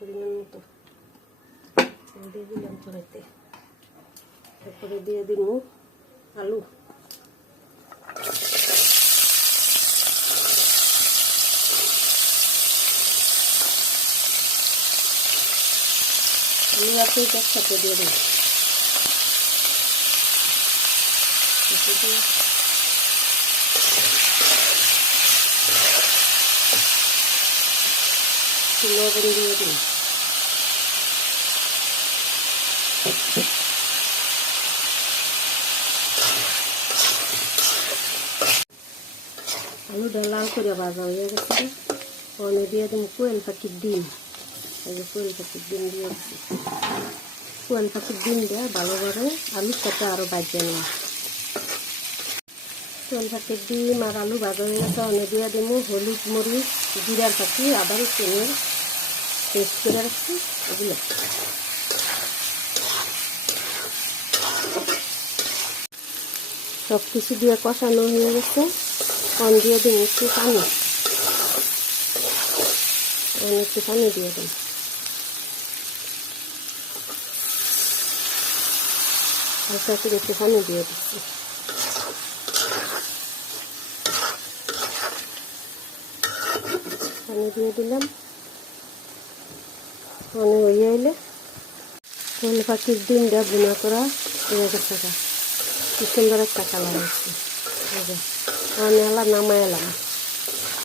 পরিমাণ মতো দিয়ে দিলাম কড়াইতে। তারপরে দিয়ে দিব আলু। আলু আর পেঁয়াজ একসাথে দিয়ে দেব। লবণ দিয়ে দিই। আলুটা লাল করে ভাজা হয়ে গেছে। ওখানে দিয়ে দেবো কোয়েল পাখির ডিম। এই যে কোয়েল পাখির ডিম দিয়ে দিচ্ছি। কোয়েল পাখির ডিম দিয়ে ভালোভাবে আলুর সাথে আরও ভাজিয়ে নেব। কোয়েল পাখির ডিম আর আলু ভাজা হয়ে গেছে। ওখানে দিয়ে দেবো হলুদ, মরিচ, জিরার পাখি, আদা রসুনের পেস্ট করে রাখছি এগুলো। সব কিছু দিয়ে কষানো হয়ে গেছে। কম দিয়ে দিন একটু পানি, একটু পানি দিয়ে দিন। হালকা করে একটু পানি দিয়ে দিচ্ছি। পানি দিয়ে দিলাম। পানি হয়ে এলে কোন পাখির ডিমটা বুনা করা হয়ে গেছে। কি সুন্দর একটা কালার হচ্ছে। নামাই এলাম।